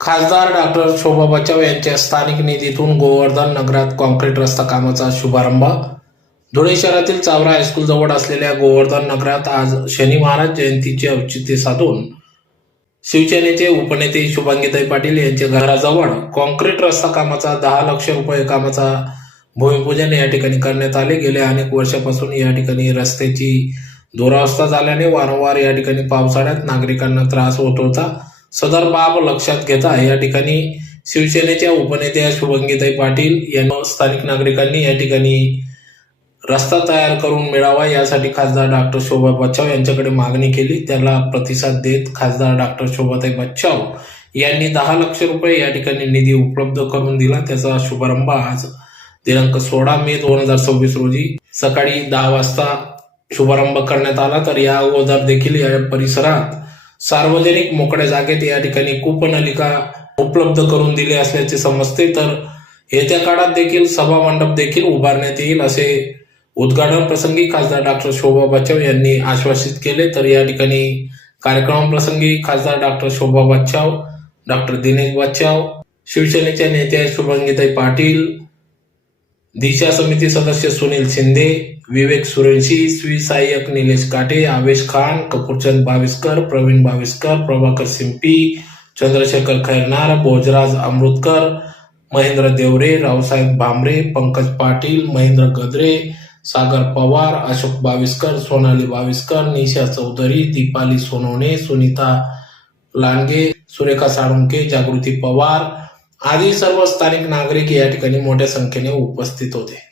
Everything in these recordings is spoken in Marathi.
खासदार डॉक्टर शोभा बच्चाव यांच्या स्थानिक निधीतून गोवर्धन नगरात कॉन्क्रीट रस्ता कामाचा शुभारंभ. धुळे शहरातील चावरा हायस्कूल जवळ असलेल्या गोवर्धन नगरात आज शनी महाराज जयंतीचे औचित्य साधून शिवसेनेचे उपनेते शुभांगीताई पाटील यांच्या घराजवळ कॉन्क्रीट रस्ता कामाचा 10 लाख रुपये कामाचा भूमिपूजन या ठिकाणी करण्यात आले. गेल्या अनेक वर्षापासून या ठिकाणी रस्त्याची दुरावस्था झाल्याने वारंवार या ठिकाणी पावसाळ्यात नागरिकांना त्रास होत होता. सदर बाब लक्षात घेता या ठिकाणी शिवसेनेच्या उपनेत्या शुभांगीताई पाटील यांना स्थानिक नागरिकांनी या ठिकाणी रस्ता तयार करून मिळावा यासाठी खासदार डॉक्टर शोभा बच्चाव यांच्याकडे मागणी केली. त्याला प्रतिसाद देत खासदार डॉक्टर शोभाताई बच्चाव यांनी 10 लाख रुपये या ठिकाणी निधी उपलब्ध करून दिला. त्याचा शुभारंभ आज दिनांक 16 मे 2026 रोजी सकाळी 10 वाजता शुभारंभ करण्यात आला. तर या अगोदर देखील या परिसरात सार्वजनिक मोकळ्या जागेत या ठिकाणी कूपनलिका उपलब्ध करून दिली असल्याचे समजते. तर येत्या काळात देखील सभा मंडप देखील उभारण्यात येईल असे उद्घाटन प्रसंगी खासदार डॉक्टर शोभा बच्चाव यांनी आश्वासित केले. तर या ठिकाणी कार्यक्रमाप्रसंगी खासदार डॉक्टर शोभा बच्चाव, डॉक्टर दिनेश बच्चाव, शिवसेनेच्या नेत्या शुभांगीताई पाटील, दिशा समिती सदस्य सुनील शिंदे, विवेक सुरेशी, स्वी सहाय्यक निलेश काटे, आवेश खान, कपूरचंद बाविस्कर, प्रवीण बाविस्कर, प्रभाकर सिंपी, चंद्रशेखर खैरनार, भोजराज अमृतकर, महेंद्र देवरे, रावसाहेब भामरे, पंकज पाटील, महेंद्र गद्रे, सागर पवार, अशोक बाविस्कर, सोनाली बाविस्कर, निशा चौधरी, दीपाली सोनवणे, सुनीता लांडगे, सुरेखा साळुंके, जागृती पवार आदी सर्व स्थानिक नागरिक या ठिकाणी मोठ्या संख्येने उपस्थित होते.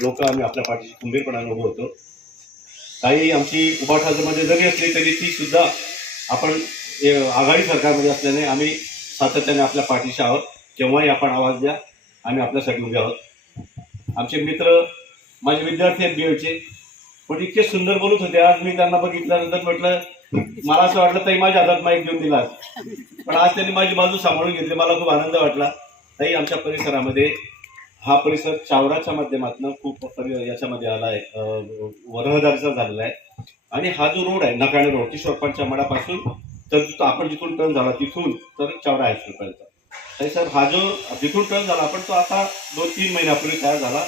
लोक आम्ही आपल्या पाठीशी खंबीरपणाने उभं होतो. काही आमची उभाठामध्ये जरी असली तरी ती सुद्धा आपण आघाडी सरकारमध्ये असल्याने आम्ही सातत्याने आपल्या पाठीशी आहोत. केव्हाही आपण आवाज द्या, आम्ही आपल्यासाठी उभे आहोत. आमचे मित्र, माझे विद्यार्थी आहेत BEdचे, पण इतके सुंदर बोलत होते. आज मी त्यांना बघितल्यानंतर म्हटलं, मला असं वाटलं ताई माझ्या हातात माईक देऊन दिला, पण आज त्यांनी माझी बाजू सांभाळून घेतली. मला खूप आनंद वाटला. ताई, आमच्या परिसरामध्ये हा परिसर चावराच्या माध्यमातून खूप याच्यामध्ये आला आहे, रहदारीचा झालेला आहे. आणि हा जो रोड आहे नकाणे रोड, किशोरपांच्या मठापासून तर आपण जिथून टर्न झाला तिथून तर चावरा हायस्कूलपर्यंत. तरी सर हा जो जिथून टर्न झाला आपण तो आता 2-3 महिन्यापूर्वी तयार झाला.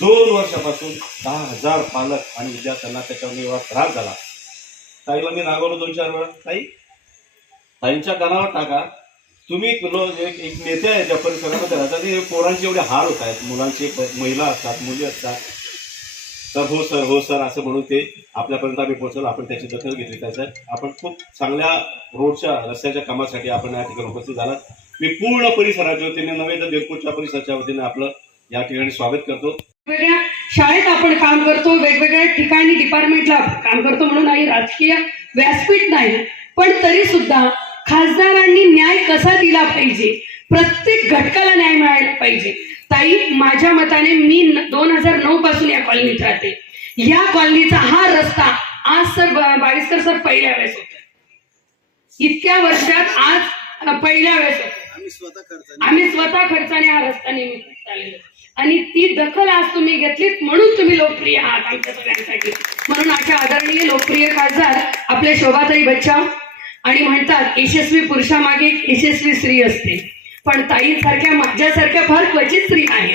2 वर्षापासून 10,000 पालक आणि विद्यार्थ्यांना त्याच्यावर एवढा त्रास झाला. ताईला मी रागवलो 2-4 वेळा. ताईंच्या कानावर टाका, तुम्ही एक नेते आहे ज्या परिसरामध्ये राहतात, ते पोरांचे एवढे हाल होत आहेत, मुलांचे, महिला असतात, मुली असतात. तर हो सर असं म्हणून ते आपल्यापर्यंत आम्ही पोहोचलो. आपण त्याची दखल घेतली. त्याच्यात आपण खूप चांगल्या रोडच्या रस्त्याच्या कामासाठी आपण या ठिकाणी उपस्थित झालात. मी पूर्ण परिसराच्या वतीने नव्हे तर देवपूरच्या परिसराच्या वतीने आपलं या ठिकाणी स्वागत करतो. वेगवेगळ्या शाळेत आपण काम करतो, वेगवेगळ्या ठिकाणी डिपार्टमेंटला काम करतो म्हणून काही राजकीय व्यासपीठ नाही, पण तरी सुद्धा खासदारांनी न्याय कसा दिला पाहिजे, प्रत्येक घटकाला न्याय मिळायला पाहिजे. ताई, माझ्या मताने मी 2009 पासून या कॉलनीत राहते. या कॉलनीचा हा रस्ता आज सर बाविस्कर सर पहिल्या वेळेस होता. इतक्या वर्षात आज पहिल्या वेळेस होतं. आम्ही स्वतः खर्चाने हा रस्ता निमित्त चाललेलो आणि ती दखल आज तुम्ही घेतलीत म्हणून तुम्ही लोकप्रिय आहात आमच्या सगळ्यांसाठी. म्हणून अशा आदरणीय लोकप्रिय खासदार आपल्या शोभाताई बच्चाव. आणि म्हणतात यशस्वी पुरुषामागे एक यशस्वी स्त्री असते, पण ताईंसारख्या माझ्यासारख्या फार क्वचित स्त्री आहेत.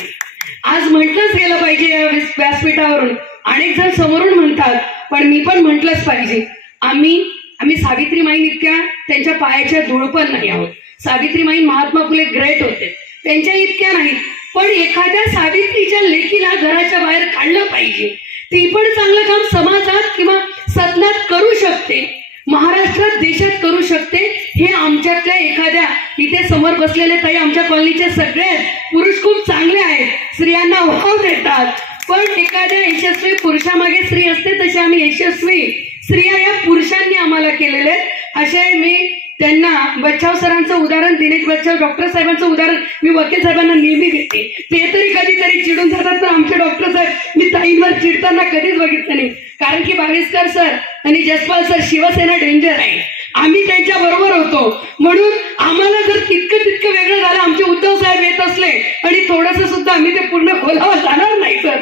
आज म्हटलंच गेलं पाहिजे या व्यासपीठावरून. अनेक जण समोरून म्हणतात, पण मी पण म्हटलंच पाहिजे. आम्ही सावित्रीमाईन इतक्या त्यांच्या पायाच्या धूळ पण नाही आहोत. सावित्रीमाईन महात्मा फुले ग्रेट होते, त्यांच्या इतक्या नाहीत, पण एखाद्या सावित्रीच्या लेकीला घराच्या बाहेर काढलं पाहिजे. ती पण चांगलं काम समाजात किंवा सदनात करू शकते, महाराष्ट्रात, देशात करू शकते. हे आमच्यातल्या एखाद्या इथे समोर बसलेले ताई आमच्या कॉलनीचे सगळे पुरुष खूप चांगले आहेत, स्त्रियांना वाव देतात, पण एखाद्या यशस्वी पुरुषामागे स्त्री असते तसे आम्ही यशस्वी स्त्रिया या पुरुषांनी आम्हाला केलेले. असे मी त्यांना बच्चाव सरांचं उदाहरण, दिनेश बच्चाव डॉक्टर साहेबांचं उदाहरण मी वकील साहेबांना नेहमी देते. ते तरी कधीतरी चिडून जातात, तर आमचे डॉक्टर साहेब मी ताईंवर चिडताना कधीच बघितलं नाही. कारण की बाविस्कर सर आणि जसपाल सर शिवसेना डेंजर आहे. आम्ही त्यांच्या बरोबर होतो, म्हणून आम्हाला जर तितकं वेगळं झालं, आमचे उद्धव साहेब येत असले आणि थोडंसं सुद्धा आम्ही ते पूर्ण खोलावर जाणार नाही. सर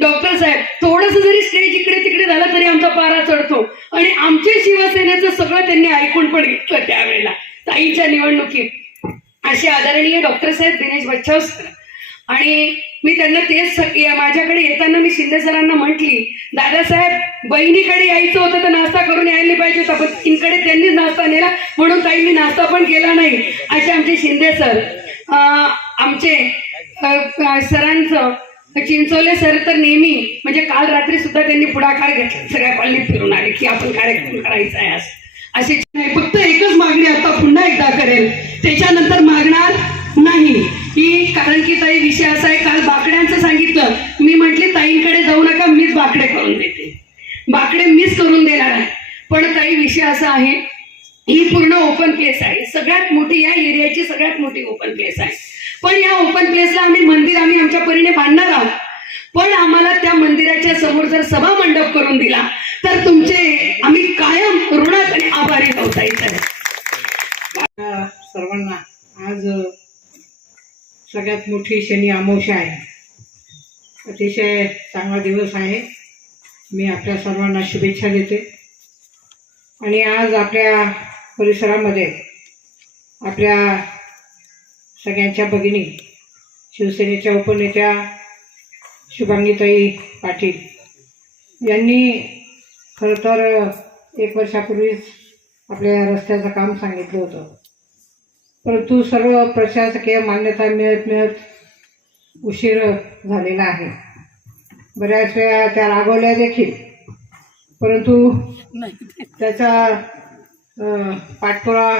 डॉक्टर साहेब थोडंसं जरी स्टेज इकडे तिकडे झालं तरी आमचा पारा चढतो. आणि आमचे शिवसेनेचं सगळं त्यांनी ऐकून पण घेतलं त्यावेळेला ताईंच्या निवडणुकीत. असे आदरणीय डॉक्टर साहेब दिनेश बच्चाव सर. आणि मी त्यांना तेच माझ्याकडे येताना मी शिंदे सरांना म्हटली, दादासाहेब बहिणीकडे यायचं होतं तर नाश्ता करून यायला पाहिजे होता, पण तिकडे त्यांनीच नाश्ता नेला, म्हणून काही मी नाश्ता पण केला नाही. असे आमचे शिंदे सर. आमचे सरांचं चिंचोले सर तर नेहमी, म्हणजे काल रात्री सुद्धा त्यांनी पुढाकार घेतला, सगळ्या कॉलनीत फिरून आले की आपण कार्यक्रम करायचा आहे. असे नाही, फक्त एकच मागणी आता पुन्हा एकदा करेल, त्याच्यानंतर मागणार नाही. की कारण की ताई विषय असा आहे, काल बाकड्यांचं सांगितलं, मी म्हटले ताईंकडे जाऊ नका, मीच बाकडे करून देते, बाकडे मीच करून देणार आहे. पण ताई विषय असा आहे, ही पूर्ण ओपन प्लेस आहे, सगळ्यात मोठी या एरियाची सगळ्यात मोठी ओपन प्लेस आहे. पण या ओपन प्लेसला आम्ही आमच्या परीने बांधणार आहोत. पण आम्हाला त्या मंदिराच्या समोर जर सभा मंडप करून दिला तर तुमचे आम्ही कायम ऋणात आणि आभारी आहोत. सर्वांना आज सगळ्यात मोठी शनी अमावस्या आहे. अतिशय चांगला दिवस आहे. मी आपल्या सर्वांना शुभेच्छा देते. आणि आज आपल्या परिसरामध्ये आपल्या सगळ्यांच्या भगिनी शिवसेनेच्या उपनेत्या शुभांगीताई पाटील यांनी खरं तर 1 वर्षापूर्वीच आपल्या रस्त्याचं काम सांगितलं होतं, परंतु सर्व प्रशासकीय मान्यता मिळत उशीर झालेला आहे. बऱ्याच वेळा त्या रागवल्या देखील, परंतु त्याचा पाठपुरावा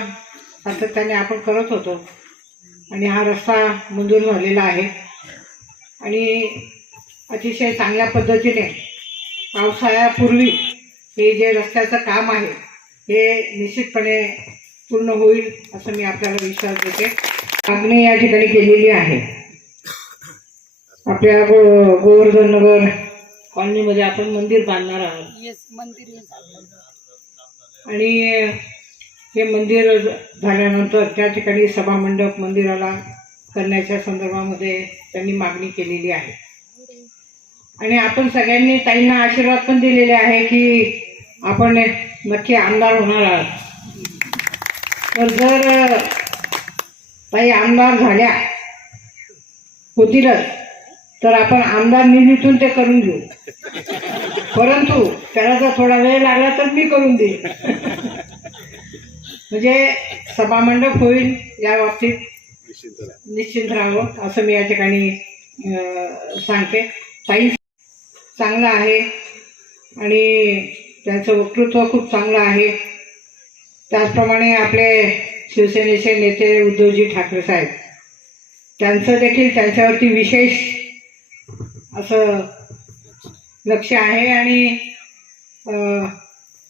सातत्याने आपण करत होतो आणि हा रस्ता मंजूर झालेला आहे. आणि अतिशय चांगल्या पद्धतीने पावसाळ्यापूर्वी हे जे रस्त्याचं काम आहे हे निश्चितपणे पूर्ण होईल असं मी आपल्याला विश्वास देते. मागणी या ठिकाणी केलेली आहे. आपल्या गोवर्धन नगर कॉलनीमध्ये आपण मंदिर बांधणार आहोत. आणि हे मंदिर झाल्यानंतर त्या ठिकाणी सभा मंडप मंदिराला करण्याच्या संदर्भामध्ये त्यांनी मागणी केलेली आहे. आणि आपण सगळ्यांनी ताईंना आशीर्वाद पण दिलेले आहे की आपण नक्की आमदार होणार आहात. तर जर ताई आमदार झाल्या होतीलच तर आपण आमदार निधीतून ते करून घेऊ, परंतु त्याला जर थोडा वेळ लागला तर मी करून देईन. म्हणजे सभामंडप होईल या बाबतीत निश्चिंत राहावं असं मी या ठिकाणी सांगते. ताई चांगलं आहे आणि त्यांचं वक्तृत्व खूप चांगलं आहे. त्याचप्रमाणे आपले शिवसेनेचे नेते उद्धवजी ठाकरे साहेब, त्यांचं देखील त्यांच्यावरती विशेष असं लक्ष आहे. आणि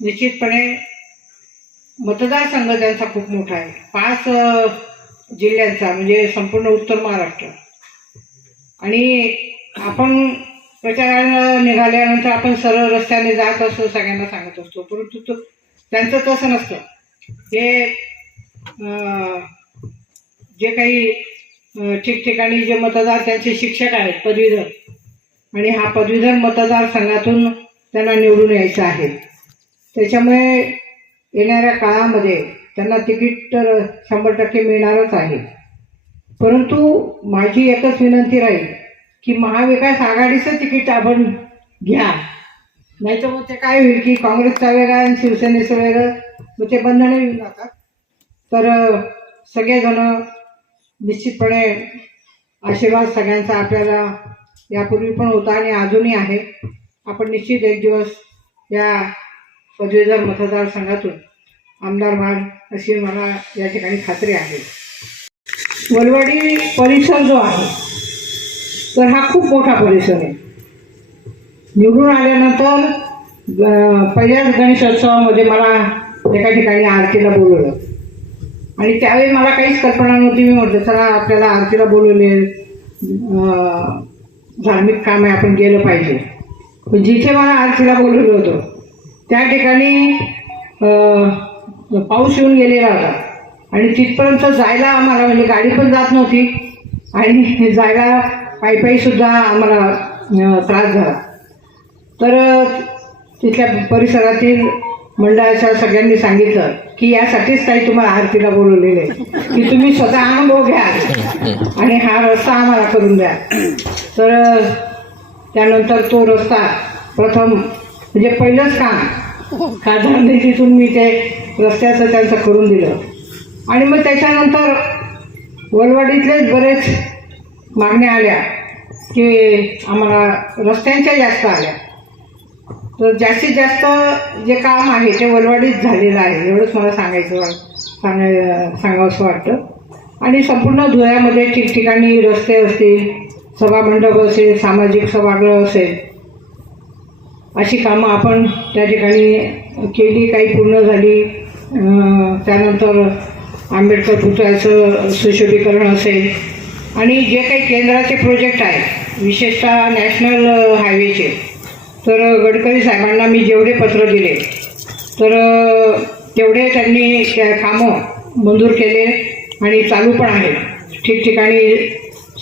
निश्चितपणे मतदारसंघ त्यांचा खूप मोठा आहे, 5 जिल्ह्यांचा, म्हणजे संपूर्ण उत्तर महाराष्ट्र. आणि आपण प्रचाराला निघाल्यानंतर आपण सरळ रस्त्याने जात असतो, सगळ्यांना सांगत असतो, परंतु त्यांचं तसं नसतं. हे जे काही ठिकठिकाणी जे मतदार त्यांचे शिक्षक आहेत पदवीधर, आणि हा पदवीधर मतदारसंघातून त्यांना निवडून यायचं आहे. त्याच्यामुळे येणाऱ्या काळामध्ये त्यांना तिकीट तर 100% मिळणारच आहे. परंतु माझी एकच विनंती राहील की महाविकास आघाडीचं तिकीट आपण घ्या, नाही तर मग ते काय होईल की काँग्रेसचा वेगळा आणि शिवसेनेचं वेगळं, मग ते बंधनं येऊन जातात. तर सगळेजण निश्चितपणे आशीर्वाद सगळ्यांचा आपल्याला यापूर्वी पण होता आणि अजूनही आहे. आपण निश्चित एक दिवस या पदवीधर मतदारसंघातून आमदार व्हाल अशी मला या ठिकाणी खात्री आहे. वलवाडी परिसर जो आहे तर हा खूप मोठा परिसर आहे. निवडून आल्यानंतर पहिल्याच गणेशोत्सवामध्ये मला एका ठिकाणी आरतीला बोलवलं आणि त्यावेळी मला काहीच कल्पना नव्हती. मी म्हटलं चला आपल्याला आरतीला बोलवले, धार्मिक काम आहे, आपण गेलं पाहिजे. पण जिथे मला आरतीला बोलवलं होतं त्या ठिकाणी पाऊस येऊन गेलेला होता आणि तिथपर्यंत जायला आम्हाला म्हणजे गाडी पण जात नव्हती आणि जायला पायी सुद्धा आम्हाला त्रास झाला. तर तिथल्या परिसरातील मंडळाच्या सगळ्यांनी सांगितलं की यासाठीच काही तुम्हाला आरतीला बोलवलेलं आहे की तुम्ही स्वतः अनुभव घ्या आणि हा रस्ता आम्हाला करून द्या. तर त्यानंतर तो रस्ता प्रथम म्हणजे पहिलंच काम खासदार निधीतून मी ते रस्त्याचं त्यांचं करून दिलं. आणि मग त्याच्यानंतर वलवाडीतलेच बरेच मागण्या आल्या की आम्हाला रस्त्यांच्या जास्त आल्या. तर जास्तीत जास्त जे काम आहे ते वलवाडीत झालेलं आहे एवढंच मला सांगावंसं वाटतं. आणि संपूर्ण धुळ्यामध्ये ठिकठिकाणी रस्ते असतील, सभामंडप असेल, सामाजिक सभागृह असेल, अशी कामं आपण त्या ठिकाणी केली, काही पूर्ण झाली. त्यानंतर आंबेडकर पुतळ्याचं सुशोभीकरण असेल आणि जे काही केंद्राचे प्रोजेक्ट आहेत विशेषतः नॅशनल हायवेचे, तर गडकरी साहेबांना मी जेवढे पत्र दिले तर तेवढे त्यांनी त्या कामं मंजूर केले आणि चालू पण आहेत. ठिकठिकाणी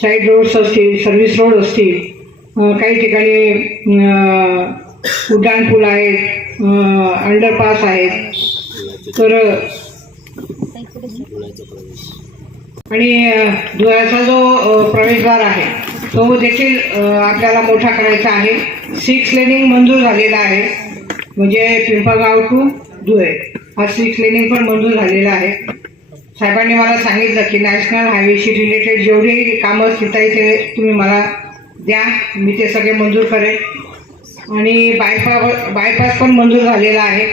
साईड रोड्स असतील, सर्व्हिस रोड असतील, काही ठिकाणी उड्डाणपूल आहेत, अंडरपास आहेत. तर आणि धुळ्याचा जो प्रवेशद्वार आहे तो देखील आपल्याला मोठा करायचा आहे. 6 लेनिंग मंजूर झालेला आहे, म्हणजे पिंपळगाव टू धुळे हा 6 लेनिंग पण मंजूर झालेला आहे. साहेबांनी मला सांगितलं की नॅशनल हायवेशी रिलेटेड जेवढे कामं असतील ते तुम्ही मला द्या, मी ते सगळे मंजूर करेन. आणि बायपास पण मंजूर झालेला आहे.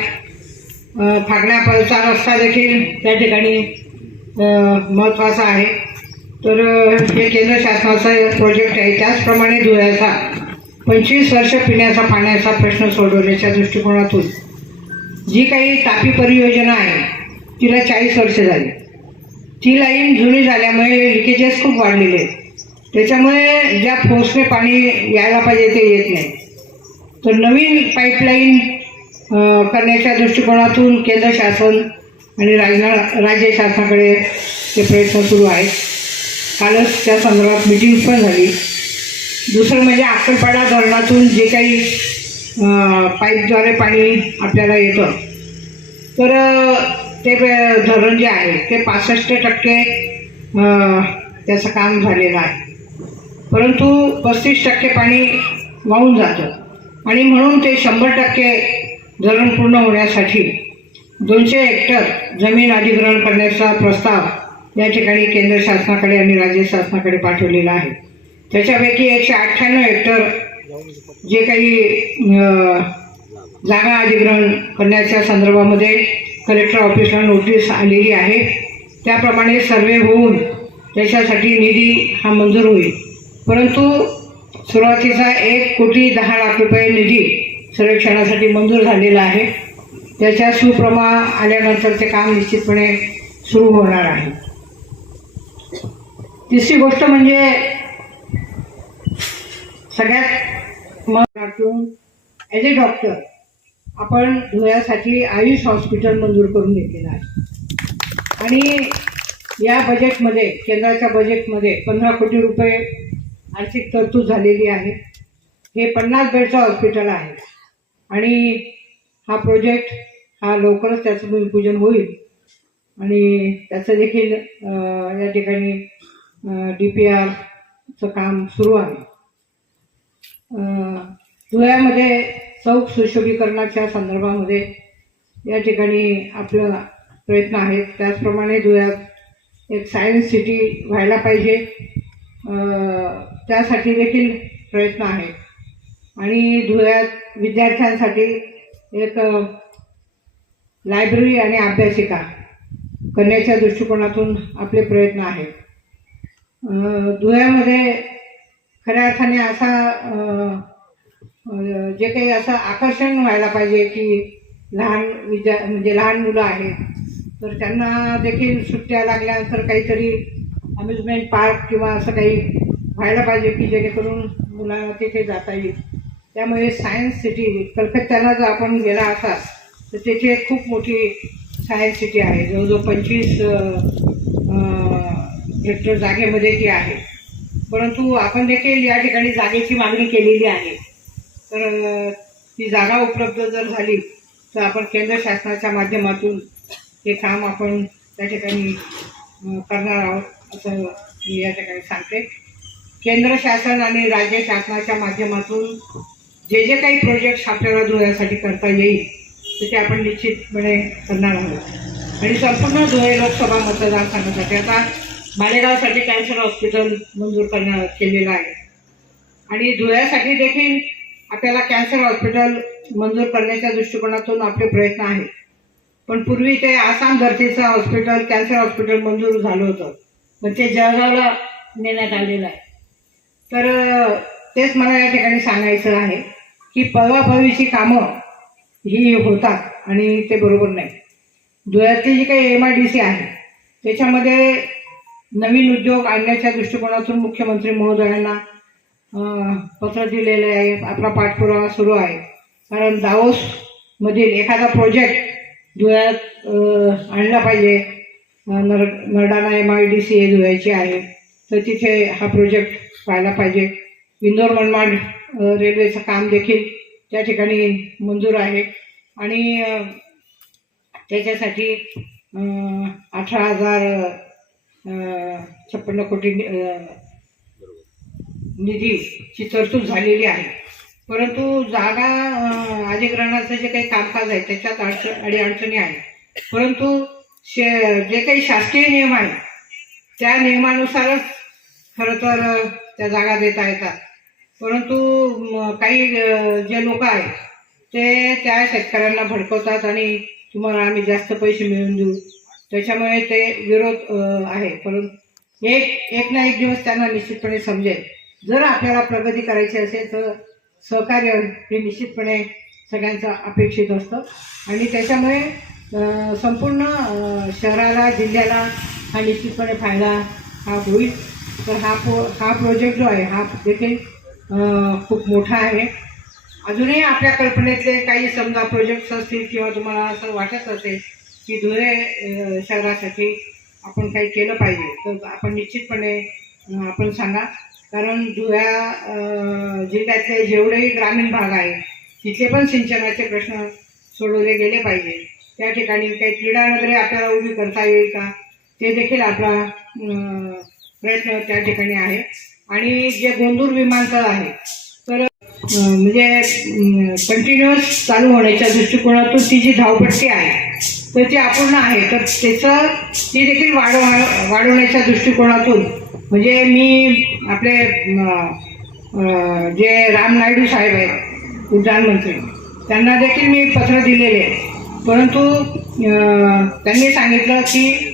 फागण्याचा रस्ता देखील त्या ठिकाणी महत्त्वाचा आहे. तर हे केंद्र शासनाचं प्रोजेक्ट आहे. त्याचप्रमाणे धुळ्याचा 25 वर्ष पिण्याचा पाण्याचा प्रश्न सोडवण्याच्या दृष्टिकोनातून जी काही तापी परियोजना आहे तिला 40 वर्ष झाली. ती लाईन जुनी झाल्यामुळे लिकेजेस खूप वाढलेले आहेत. त्याच्यामुळे ज्या फोर्सने पाणी यायला पाहिजे ते येत नाही. तर नवीन पाईपलाईन करण्याच्या दृष्टिकोनातून केंद्र शासन आणि राज्य शासनाकडे ते प्रयत्न सुरू आहेत. कालच त्या संदर्भात मीटिंग पण झाली. दुसरं म्हणजे अक्कलपाडा धरणातून जे काही पाईपद्वारे पाणी आपल्याला येतं तर ते धरण जे आहे ते 65% त्याचं काम झालेलं आहे. परंतु 35% पाणी वाहून जातं आणि म्हणून ते 100% धरण पूर्ण होण्यासाठी 200 हेक्टर जमीन अधिग्रहण करण्याचा प्रस्ताव या ठिकाणी केंद्र शासनाकडे आणि राज्य शासनाकडे पाठवलेला आहे. त्याच्यापैकी 198 हेक्टर जे काही जागा अधिग्रहण करण्याच्या संदर्भामध्ये कलेक्टर ऑफिसला नोटीस आलेली आहे. त्याप्रमाणे सर्वे होऊन त्याच्यासाठी निधी हा मंजूर होईल. परंतु सुरुवातीचा 1,10,00,000 रुपये निधी सर्वेक्षणासाठी मंजूर झालेला आहे. त्याच्या सुप्रमा आल्यानंतर ते काम निश्चितपणे सुरू होणार आहे. तिसरी गोष्ट म्हणजे सगळ्यात महत्त्वाचं ॲज अ डॉक्टर आपण धुळ्यासाठी आयुष हॉस्पिटल मंजूर करून घेतलेलं आहे. आणि या बजेटमध्ये केंद्राच्या बजेटमध्ये 15 कोटी रुपये आर्थिक तरतूद झालेली आहे. हे 50 बेडचं हॉस्पिटल आहे आणि हा प्रोजेक्ट हा लवकरच त्याचं भूमिपूजन होईल आणि त्याचं देखील या ठिकाणी DPRचं काम सुरू आहे. धुळ्यामध्ये चौक सुशोभीकरणाच्या संदर्भामध्ये या ठिकाणी आपलं प्रयत्न आहेत. त्याचप्रमाणे धुळ्यात एक सायन्स सिटी व्हायला पाहिजे, त्यासाठी देखील प्रयत्न आहेत. आणि धुळ्यात विद्यार्थ्यांसाठी एक लायब्ररी आणि अभ्यासिका करण्याच्या दृष्टिकोनातून आपले प्रयत्न आहेत. धुळ्यामध्ये खऱ्या अर्थाने असा जे काही असं आकर्षण व्हायला पाहिजे की लहान लहान मुलं आहेत तर त्यांना देखील सुट्ट्या लागल्यानंतर काहीतरी अम्युजमेंट पार्क किंवा असं काही व्हायला पाहिजे की जेणेकरून मुलांना तिथे जाता येईल. त्यामुळे सायन्स सिटी कलकत्त्याला जर आपण गेला असाल तर त्याची एक खूप मोठी सायन्स सिटी आहे. जवळजवळ 25 हेक्टर जागेमध्ये ती आहे. परंतु आपण देखील या ठिकाणी जागेची मागणी केलेली आहे. तर ती जागा उपलब्ध जर झाली तर आपण केंद्र शासनाच्या माध्यमातून हे काम आपण त्या ठिकाणी करणार आहोत असं मी या ठिकाणी सांगते. केंद्र शासन आणि राज्य शासनाच्या माध्यमातून जे जे काही प्रोजेक्ट्स आपल्याला धुळ्यासाठी करता येईल तर ते आपण निश्चितपणे करणार आहोत. आणि संपूर्ण धुळे लोकसभा मतदारसंघासाठी आता मालेगावसाठी कॅन्सर हॉस्पिटल मंजूर केलेलं आहे आणि धुळ्यासाठी देखील आपल्याला कॅन्सर हॉस्पिटल मंजूर करण्याच्या दृष्टिकोनातून आपले प्रयत्न आहेत. पण पूर्वी ते आसाम धर्तीचं हॉस्पिटल कॅन्सर हॉस्पिटल मंजूर झालं होतं, पण ते जळगावला नेण्यात आलेलं आहे. तर तेच मला या ठिकाणी सांगायचं आहे की पळवापळवीची कामं ही होतात आणि ते बरोबर नाही. धुळ्यातली जी काही MIDC आहे त्याच्यामध्ये नवीन उद्योग आणण्याच्या दृष्टिकोनातून मुख्यमंत्री महोदयांना पत्र दिलेले आहे. आपला पाठपुरावा सुरू आहे. कारण दावोसमधील एखादा प्रोजेक्ट धुळ्यात आणला पाहिजे. नरडाणा MIDC हे धुळ्याची आहे तर तिथे हा प्रोजेक्ट व्हायला पाहिजे. इंदोर मनमाड रेल्वेचं काम देखील त्या ठिकाणी मंजूर आहे आणि त्याच्यासाठी 18,056 कोटी निधीची तरतूद झालेली आहे. परंतु जागा अधिग्रहणाचं जे काही कामकाज आहे त्याच्यात अडीअडचणी आहेत. परंतु जे काही शासकीय नियम आहेत त्या नियमानुसारच खरं तर त्या जागा देता येतात. परंतु काही जे लोक आहेत ते त्या शेतकऱ्यांना भडकवतात आणि तुम्हाला आम्ही जास्त पैसे मिळवून देऊ, त्याच्यामुळे ते विरोध आहे. परंतु एक ना एक दिवस त्यांना निश्चितपणे समजेल. जर आपल्याला प्रगती करायची असेल तर सहकार्य हे निश्चितपणे सगळ्यांचं अपेक्षित असतं आणि त्याच्यामुळे संपूर्ण शहराला जिल्ह्याला हा निश्चितपणे फायदा हा होईल. तर हा प्रोजेक्ट जो आहे हा देखील खूप मोठा आहे. अजूनही आपल्या कल्पनेतले काही समजा प्रोजेक्ट्स असतील किंवा तुम्हाला असं वाटत असेल की धुळे शहरासाठी आपण काही केलं पाहिजे तर आपण निश्चितपणे आपण सांगा. कारण धुळ्या जिल्ह्यातले जेवढेही ग्रामीण भाग आहे तिथे पण सिंचनाचे प्रश्न सोडवले गेले पाहिजे. त्या ठिकाणी काही क्रीडा नगरे आपल्याला उभी करता येईल का ते देखील आपला प्रयत्न त्या ठिकाणी आहे. आणि जे गोंदूर विमानतळ आहे तर म्हणजे कंटिन्युअस चालू होण्याच्या दृष्टिकोनातून ती जी धावपट्टी आहे तर ती अपूर्ण आहे. तर ती देखील वाढवण्याच्या दृष्टिकोनातून म्हणजे मी आपले जे राम नायडू साहेब आहेत उड्डाणमंत्री त्यांना देखील मी पत्र दिलेले आहे. परंतु त्यांनी सांगितलं की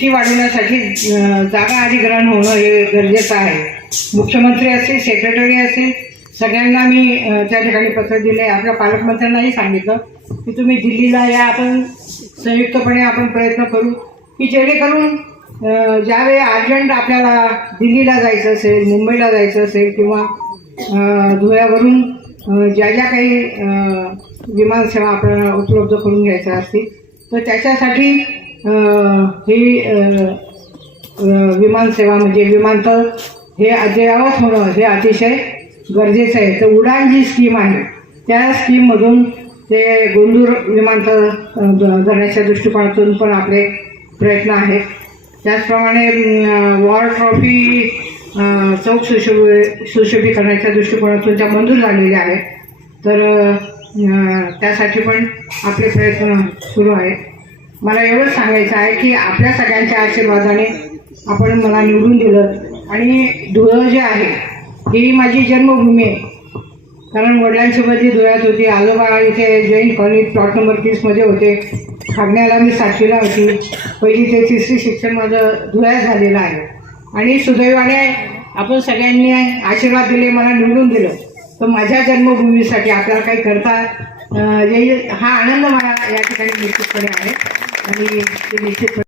ती वाढवण्यासाठी जागा अधिग्रहण होणं हे गरजेचं आहे. मुख्यमंत्री असतील, सेक्रेटरी असतील, सगळ्यांना मी त्या ठिकाणी पत्र दिले. आपल्या पालकमंत्र्यांनाही सांगितलं की तुम्ही दिल्लीला या, आपण संयुक्तपणे आपण प्रयत्न करू की जेणेकरून ज्यावेळी अर्जंट आपल्याला दिल्लीला जायचं असेल, मुंबईला जायचं असेल किंवा धुळ्यावरून ज्या ज्या काही विमानसेवा आपल्याला उपलब्ध करून घ्यायच्या असतील तर त्याच्यासाठी ही विमानसेवा म्हणजे विमानतळ हे अद्ययावत होणं हे अतिशय गरजेचं आहे. तर उडान जी स्कीम आहे त्या स्कीममधून ते गोंदूर विमानतळ धरण्याच्या दृष्टिकोनातून पण आपले प्रयत्न आहेत. त्याचप्रमाणे वॉर ट्रॉफी चौक सुशोभीकरणाच्या दृष्टिकोनातून त्या मंजूर झालेल्या आहेत. तर त्यासाठी पण आपले प्रयत्न सुरू आहेत. मला एवढंच सांगायचं आहे की आपल्या सगळ्यांच्या आशीर्वादाने आपण मला निवडून दिलं आणि धुळं जे आहे ही माझी जन्मभूमी आहे. कारण वडिलांची बदली धुळ्यात होती, आजोबा इथे जैन कॉलेज प्लॉट नंबर 30मध्ये होते, ठाण्याला मी 7वीला होती, 1ली ते 3री शिक्षण माझं धुळ्यात झालेलं आहे. आणि सुदैवाने आपण सगळ्यांनी आशीर्वाद दिले, मला निवडून दिलं. तर माझ्या जन्मभूमीसाठी आपल्याला काही करता येईल हा आनंद मला या ठिकाणी निश्चितपणे आहे. आणि ते निश्चित